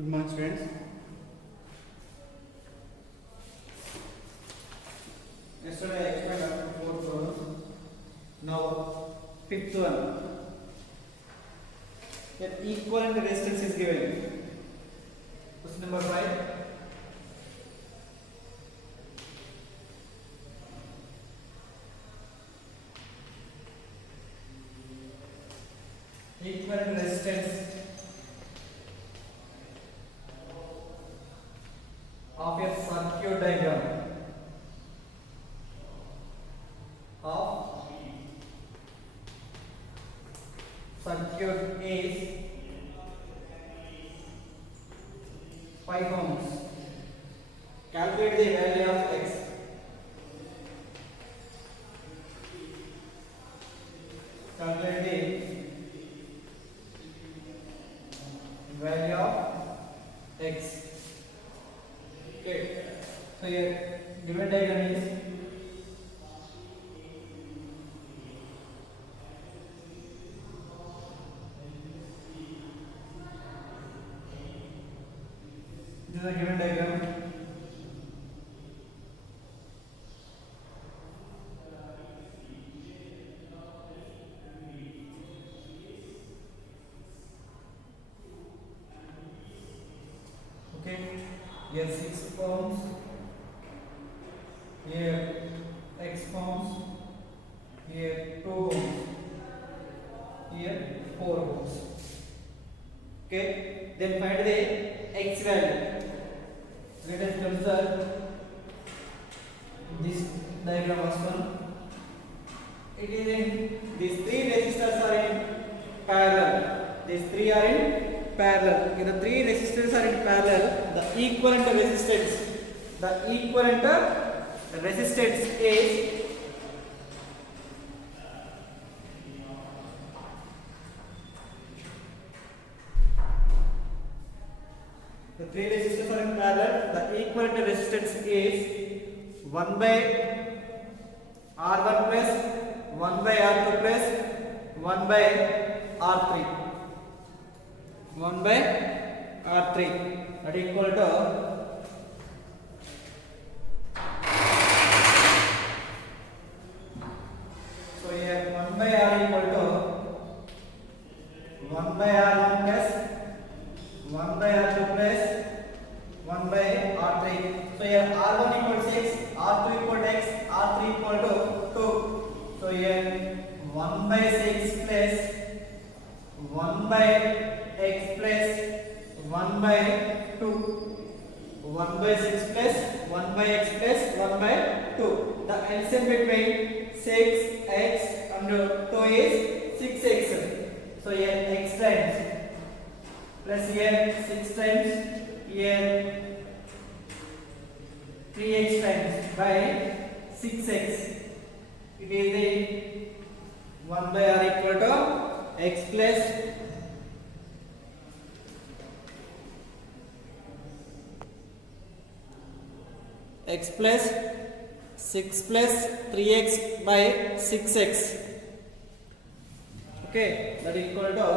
Good morning, students. Yesterday I explained up to fourth one. Now fifth one. That equivalent resistance is given. Question number 5. Equivalent resistance of a circuit diagram of circuit is 5 ohms. Calculate the value of x. Calculate the value of x. Okay. So here given diagram is this is a given diagram. Okay, here 6 ohms, here x ohms, here 2 ohms, here 4 ohms. Okay, then find the x value. Let us consider this diagram as well. It is in these 3 resistors are in parallel. These 3 are in parallel. If the 3 resistors are in parallel, the equivalent resistance is the 3 resistors are in parallel. The equivalent resistance is 1 by R1 plus 1 by R2 plus 1 by R3. 1 by R3, that equal to so here 1 by R equal to 1 by R1 plus 1 by R2 plus 1 by R3. So here R1 equal to 6, R2 equal to x, R3 equal to 2. So here 1 by 6 plus 1 by x plus 1 by 2. 1 by 6 plus 1 by x plus 1 by 2. The LCM between 6x and 2 is 6x. So here x times plus here 6 times, here 3x times by 6x. It is the 1 by R equal to x plus x plus 6 plus 3x by 6x. Okay, that is equal to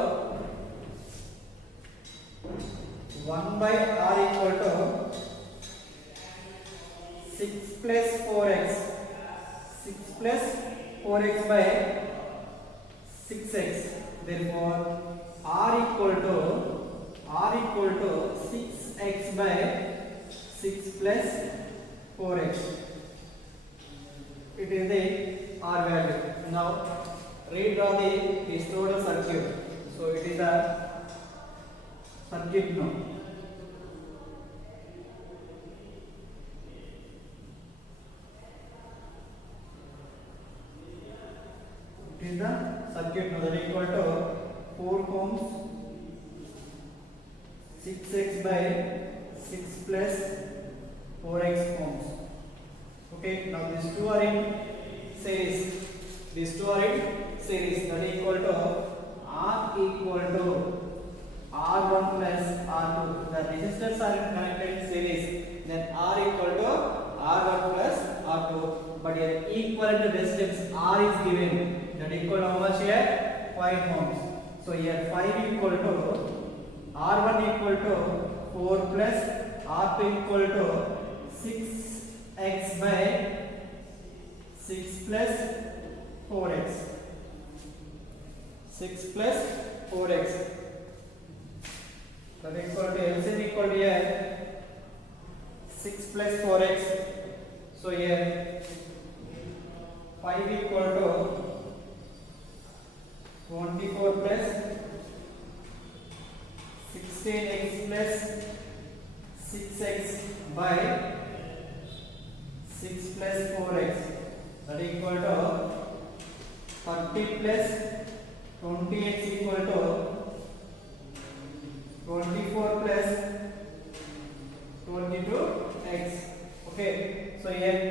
1 by R equal to 6 plus 4x. 6 plus 4x by 6x. Therefore, R equal to 6x by 6 plus 4x. It is the R value. Now, redraw the total circuit. So, it is a circuit now. It is the circuit now, that is equal to 4 ohms, 6x by 6 plus 4x ohms. Okay, now these two are in series. These two are in series. That is equal to R equal to R1 plus R2. The resistors are connected in series. Then R equal to R1 plus R2. But here equivalent resistance R is given. That equal to how much here? 5 ohms. So here 5 equal to R1 equal to 4 plus R2 equal to 6x by 6 plus 4x. 6 plus 4x. That equal to LCM equal to here 6 plus 4x. So here 5 equal to 24 plus 16x plus 6x by 6 plus 4x. That equal to 30 plus 20x equal to 24 plus 22x. Okay, so here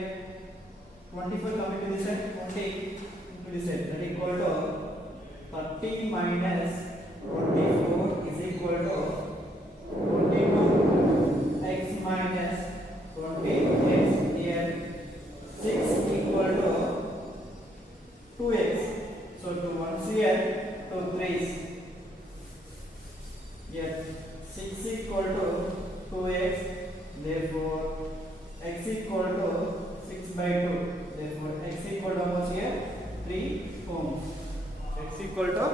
24 coming to this side, 20 into this side. That equal to 30 minus 24 is equal to 22x minus 20x. Here 6 equal to 2x. So 2 ones here, 2 3s. Here 6 equal to 2x. Therefore x equal to 6 by 2. Therefore x equal to how much here? 3 ohms. X equal to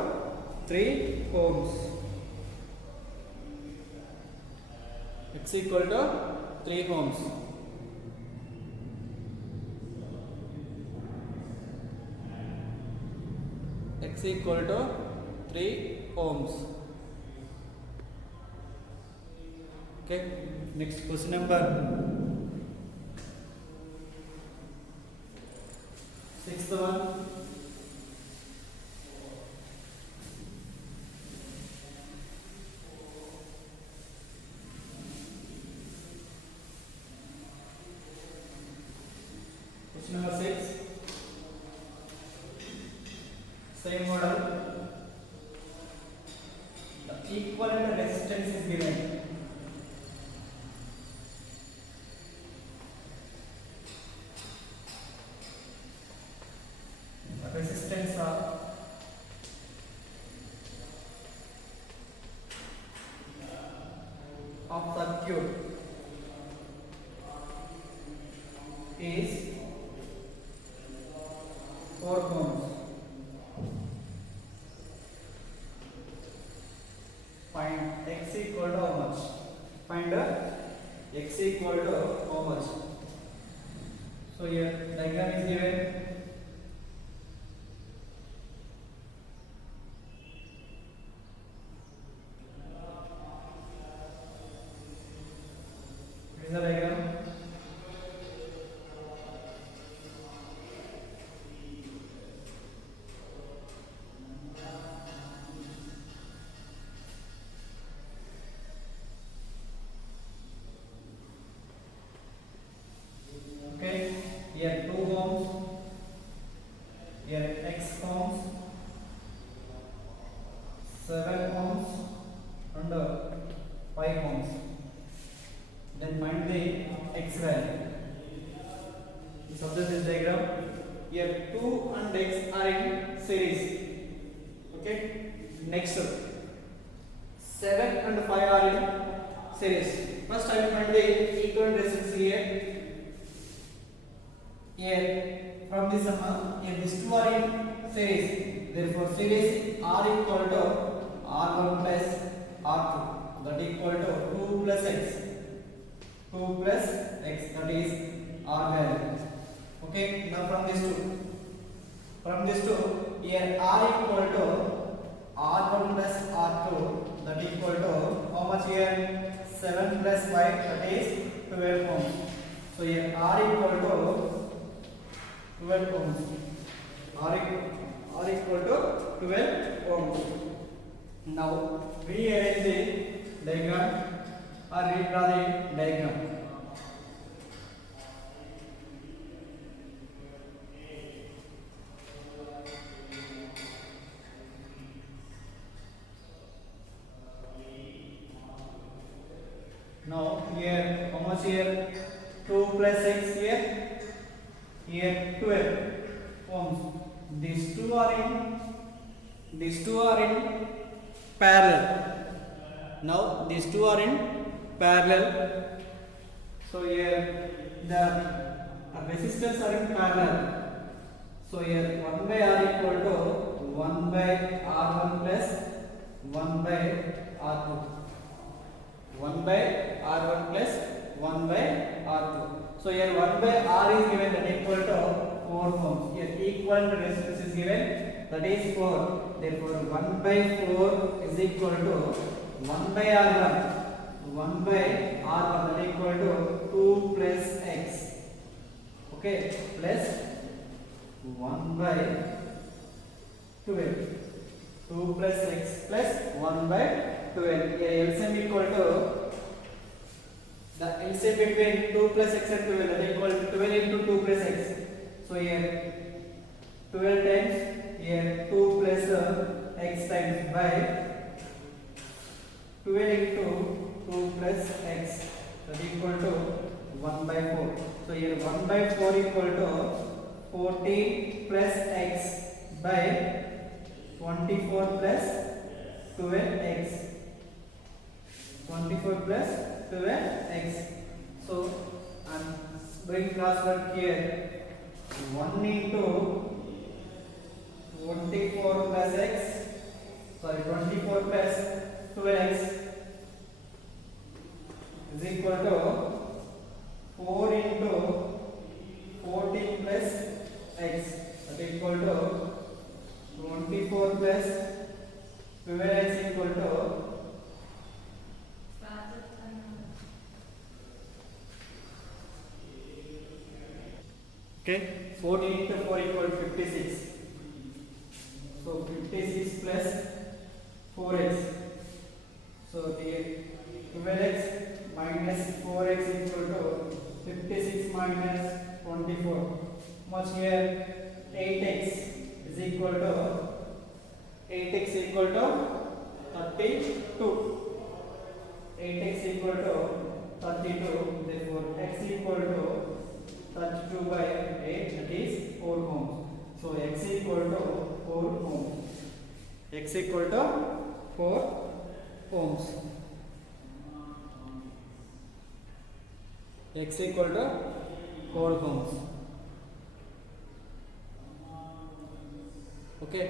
3 ohms. X equal to 3 ohms. X equal to 3 ohms. Okay, next question number 6th one. Question number 6. Same model. The equivalent resistance is given. The resistance of circuit is 4 ohms. Find x equal to how much? Find x equal to how much? So here diagram is given. This is the diagram. Here 2 ohms, here x ohms, 7 ohms and 5 ohms. Then find the x value. Let's observe this diagram. Here 2 and x are in series. Okay. Next 7 and 5 are in series. First I will find the equivalent resistance here. Here from this here these two are in series. Therefore series R equal to R1 plus R2. That equal to 2 plus x. 2 plus x, that is R value. Okay. Now from this two here R equal to R1 plus R2. That equal to how much here? 7 plus 5, that is 12 ohms. So here R equal to 12 ohms. R equal to 12 ohms. Now rearrange the diagram or redraw the diagram. Now here how much here? 2 plus x here. Here 12 ohms. These two are in parallel. Now these two are in parallel. So here the resistors are in parallel. So here 1 by R equal to 1 by R1 plus 1 by R2. 1 by R1 plus 1 by R2. So here 1 by R is given, that equal to 4 ohms. Here equal resistance is given, that is 4. Therefore 1 by 4 is equal to 1 by R1. 1 by R1, that equal to 2 plus X. Okay, plus 1 by 12. 2 plus X plus 1 by 12. Here LCM equal to, the LCM between 2 plus X and 12, that equal to 12 into 2 plus X. So here 12 times, here 2 plus X times by 12 into 2 plus X, that equal to 1 by 4. So here 1 by 4 equal to 14 plus X by 24 plus 12X. 24 plus 12X. So I am doing cross work here. 1 into 24 plus X, sorry, 24 plus 12X is equal to 4 into 14 plus X, that is equal to 24 plus 12X equal to okay, 14 into 4 equal to 56. So 56 plus 4x. So the 12x minus 4x equal to 56 minus 24. Much here 8x is equal to 8x equal to 32. 8x equal to 32. Therefore x equal to 32 by 8, that is 4 ohms. So x equal to 4 ohms. X equal to 4 ohms. X equal to 4 ohms. Okay.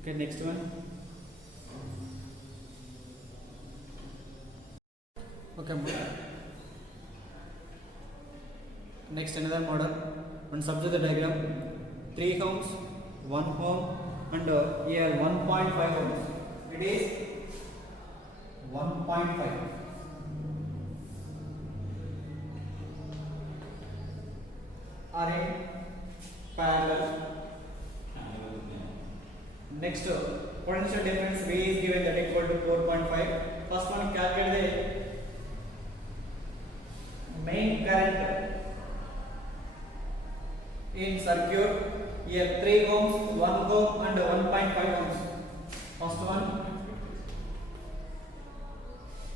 Okay, next one. Okay, next another model. And subject the diagram. 3 ohms, 1 ohm, and here 1.5 ohms. It is 1.5. Are in parallel. Next, potential difference V is given, that equal to 4.5. First one, calculate the main current in circuit. Here 3 ohms, 1 ohm and 1.5 ohms. First one,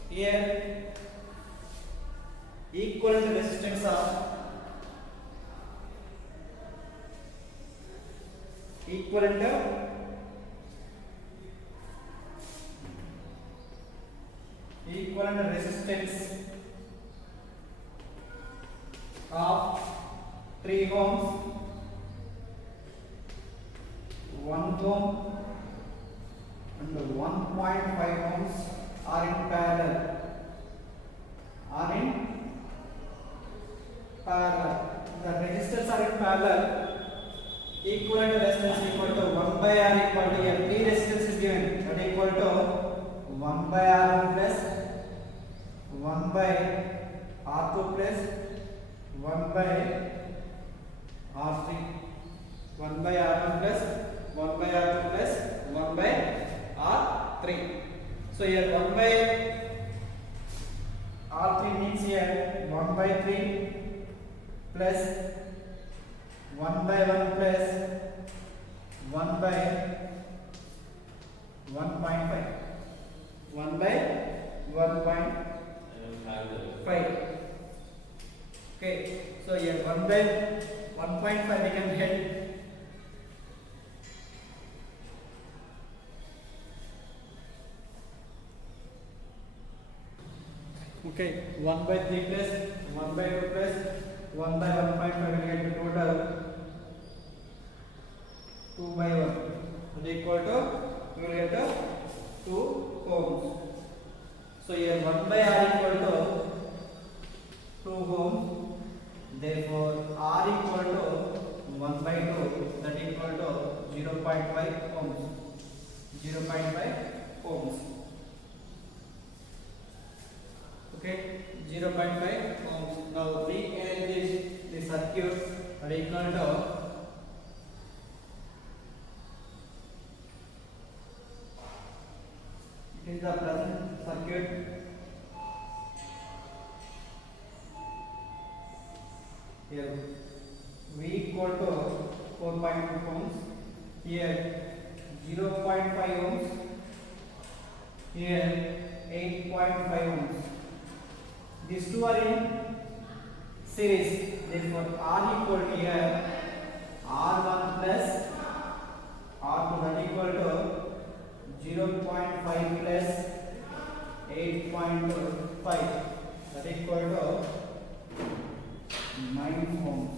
here equivalent resistance of equivalent resistance of 3 ohms, 1 ohm and 1.5 ohms are in parallel. The resistors are in parallel. Equivalent resistance equal to 1 by R equal to, here 3 resistance is given, that equal to 1 by R1 plus 1 by R2 plus 1 by R3. 1 by R1 plus 1 by R2 plus 1 by R3. So here 1 by R3 means here 1 by 3 plus 1 by 1 plus 1 by 1.5. 1 by 1.5. Okay, so here 1 by 1.5 we can get Okay, 1 by 3 plus 1 by 2 plus 1 by 1.5 will get the total 2 by 1 is equal to we will get 2 ohms. So here 1 by R equal to 2 ohms. Therefore R equal to 1 by 2 that equal to 0.5 ohms. 0.5 ohms. Okay, 0.5 ohms. Now we can this the circuit are equal to it is the present circuit. Here V equal to 4.2 ohms. Here 0.5 ohms. Here 8.5 ohms. These two are in series. Therefore, R equal to here R1 plus R2 that equal to 0.5 plus 8.5 that equal to 9 ohms.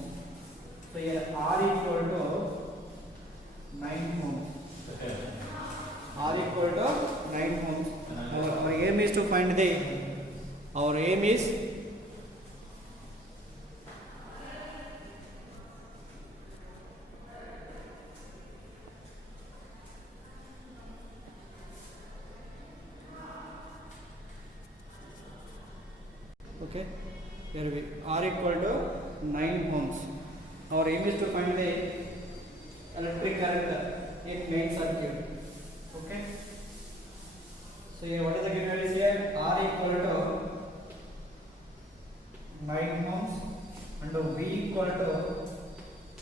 So here R equal to 9 ohms. Okay. R equal to 9 ohms. Our aim is to find the our aim is okay. Here we R equal to 9 ohms. Our aim is to find the electric current in main circuit. Okay. So here what is the given values here? R equal to 9 ohms and V equal to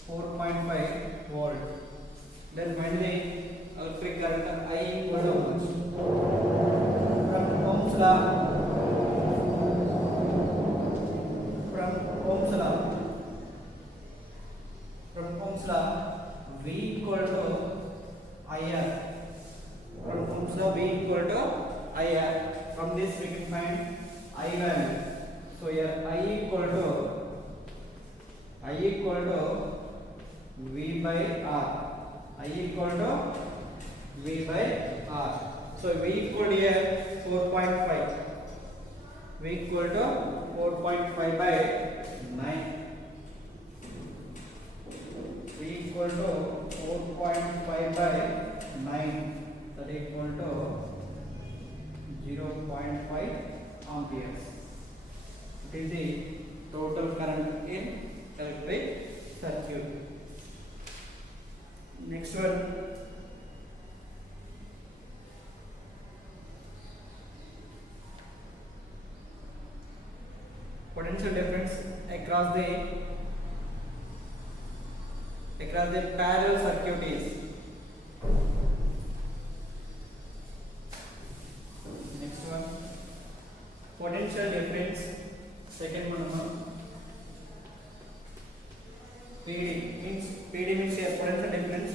4.5 volt. Then finally electric current I equal to from Ohm's law. From Ohm's law. From Ohm's law, V equal to IR. From Ohm's law, V equal to IR. From this we can find I value. So here I equal to V by R. I equal to V by R. So V equal to here 4.5. V equal to 4.5 by 9. V equal to 4.5 by 9. That equal to 0.5 amperes. It is the total current in electric circuit. Next one. Potential difference across the parallel circuit is. Next one. Potential difference. Second one. PD means here potential difference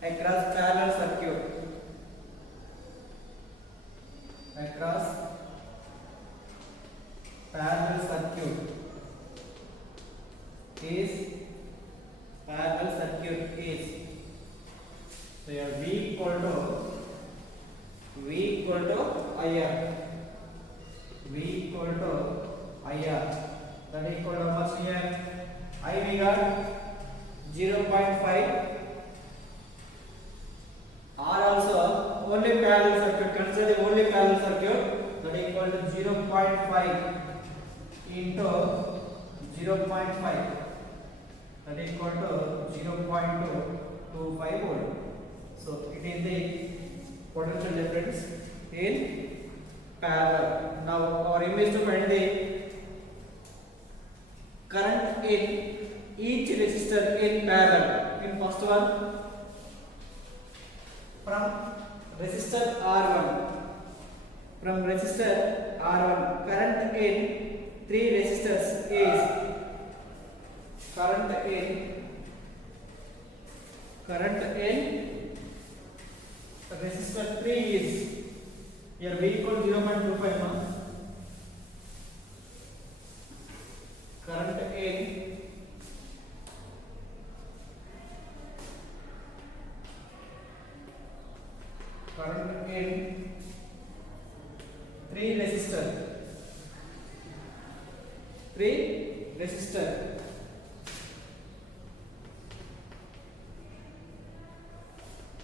across parallel circuit. Across parallel circuit is so here V equal to IR. V equal to IR. That equal to how much here? I we got 0.5. R also only parallel circuit. Consider the only parallel circuit. That equal to 0.5 into 0.5. That equal to 0.225 volt. So it is the potential difference in parallel. Now our aim is to find the current in each resistor in parallel. In first one, from resistor R1, current in three resistors is current in resistor 3 is here V equal to 0.25. current in 3 resistor. 3 resistor.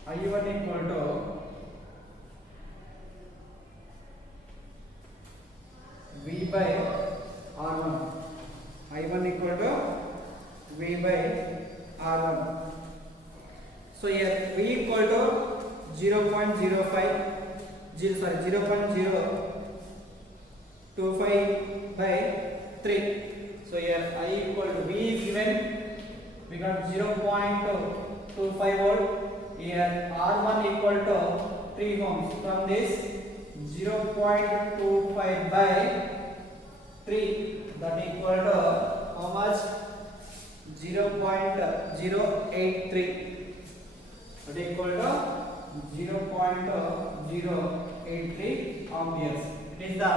I1 equal to V by R1. I1 equal to V by R1. So here V equal to 0.05 0.025 by 3. So here I equal to V is given, we got 0.25 volt. Here R1 equal to 3 ohms. From this 0.25 by 3, that equal to how much? 0.083. That equal to 0.083 amperes. It is the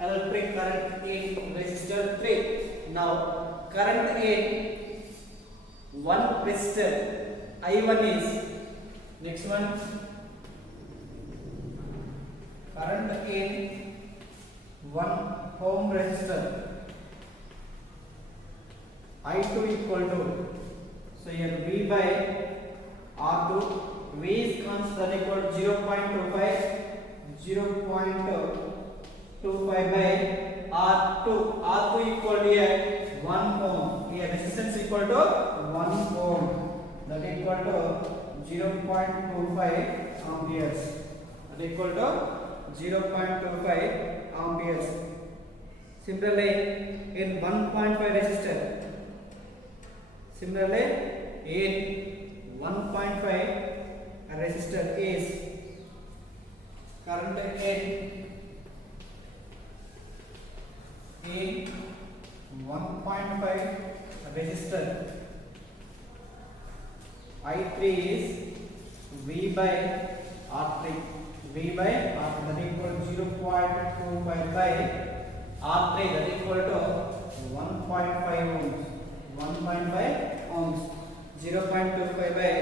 electric current in resistor 3. Now current in one resistor I1 is, next one, current in 1 ohm resistor I2 equal to, so here V by R2, V is constant equal to 0.25 by R2. R2 equal to here 1 ohm. Here resistance equal to 1 ohm. That equal to 0.25 amperes. That equal to 0.25 amperes. Similarly, in 1.5 resistor. Similarly, in 1.5 resistor is current in 1.5 resistor I3 is V by R3. V by R3 that equal to 0.25 by R3, that equal to 1.5 ohms. 1.5 ohms. 0.25 by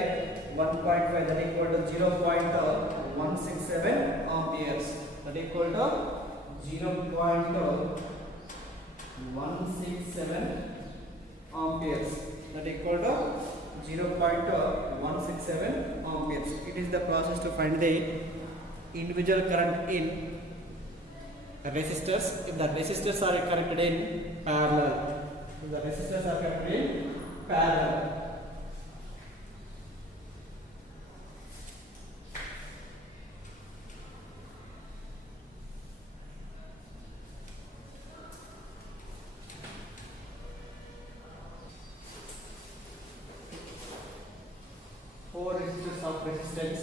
1.5, that equal to 0.167 amperes. That equal to 0.167 amperes. That equal to 0.167 amperes. It is the process to find the individual current in resistors. If the resistors are connected in parallel, if the resistors are connected in parallel. Four resistors of resistance,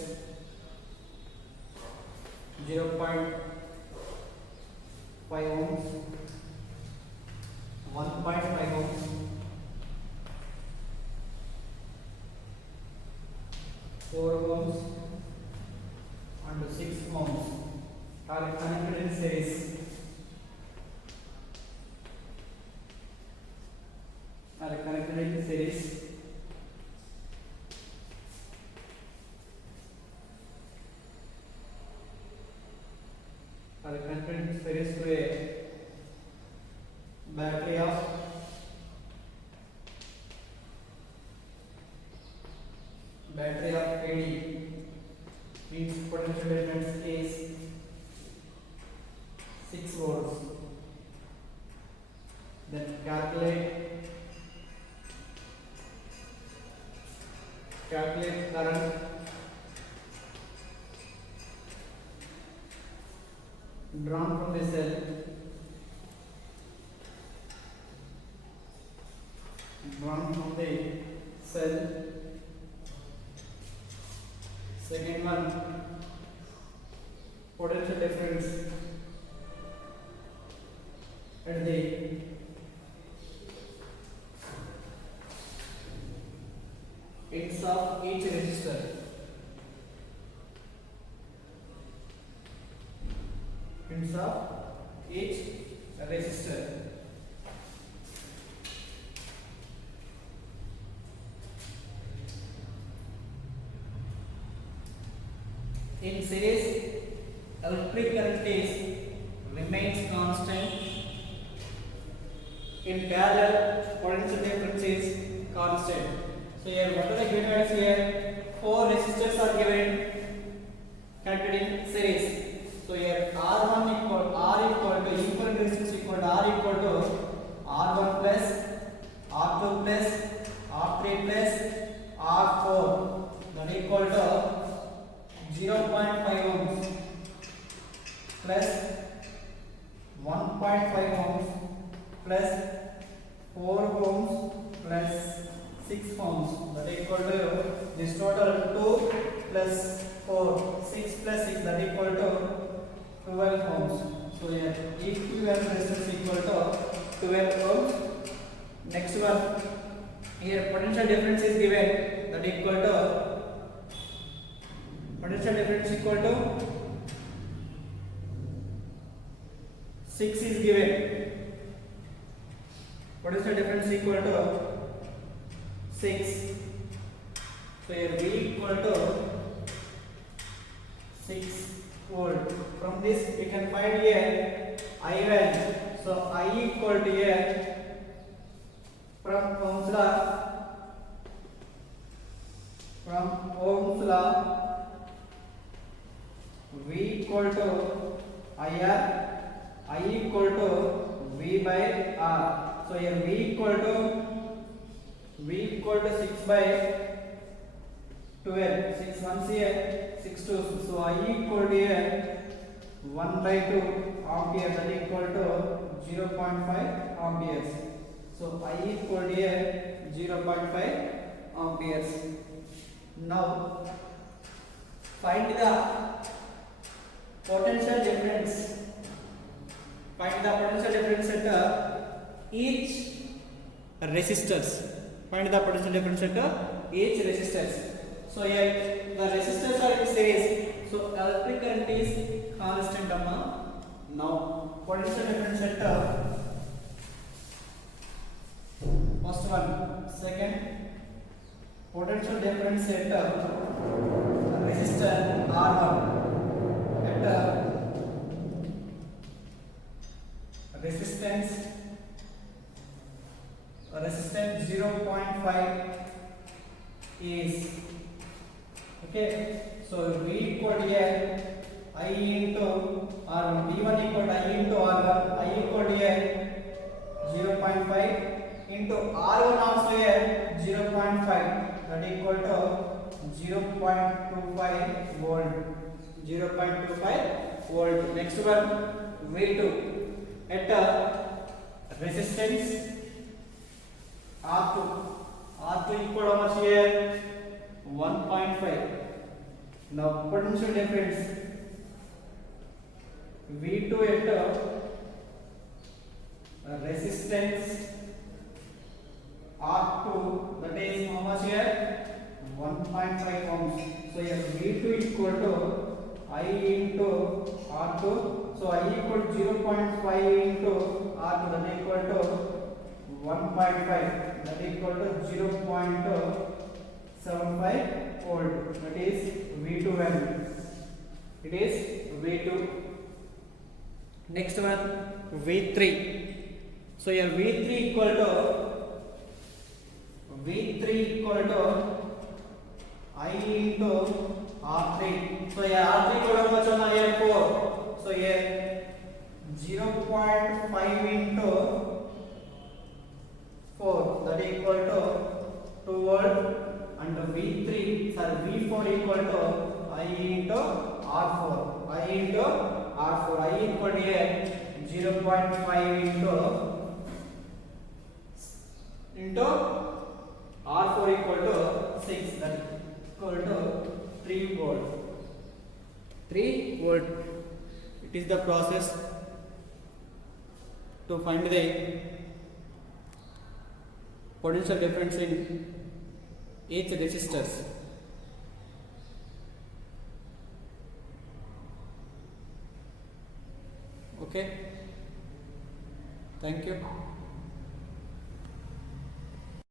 0.5 ohms, 1.5 ohms, 4 ohms and 6 ohms are connected in series. Are connected in series to a battery of AD, means potential difference is 6 volts. Then calculate current drawn from the cell, Second one, potential difference at the ends of each resistor. Ends of each resistor. In series, electric current is remains constant. In parallel, potential difference is constant. So here, what are the given values here? 4 resistors are given connected in series. So here R1 equal to equivalent resistance equal to R equal to R1 plus R2 plus R3 plus R4, that equal to 0.5 ohms plus 1.5 ohms plus 4 ohms plus 6 ohms, that equal to this total 2 plus 4, 6 plus 6, that equal to 12 ohms. So here equivalent resistance equal to 12 ohms. Next one, here potential difference is given, that equal to potential difference equal to 6 is given. Potential difference equal to 6. So here V equal to 6 volt. From this we can find here I value. So I equal to here from Ohm's law, V equal to IR, I equal to V by R. So here V equal to 6 by 12. 6 ones here, 6 2. So I equal to here 1 by 2 ampere, that equal to 0.5 amperes. So I equal to here 0.5 amperes. Now find the potential difference. Find the potential difference at each resistors. Find the potential difference at each resistors. So here the resistors are in series. So electric current is constant amount. Now potential difference at first one, second potential difference at resistor R1 at resistance 0.5 is okay. So V equal to here I into R1, V1 equal to I into R1, I equal to here 0.5 into R1 also here 0.5, that equal to 0.25 volt. 0.25 volt. Next one, V2 at resistance R2. R2 equal to how much here? 1.5. Now potential difference V2 at resistance R2, that is how much here? 1.5 ohms. So here V2 equal to I into R2. So I equal to 0.5 into R2, that equal to 1.5, that equal to 0.75 volt. That is V2 value. It is V2. Next one, V3. So here V3 equal to I into R3. So here R3 equal to how much on here? 4. So here 0.5 into 4, that equal to 2 volt, and V4 equal to I into R4. I into R4. I equal to here 0.5 into R4 equal to 6, that equal to 3 volt. 3 volt. It is the process to find the potential difference in each resistors. Okay, thank you.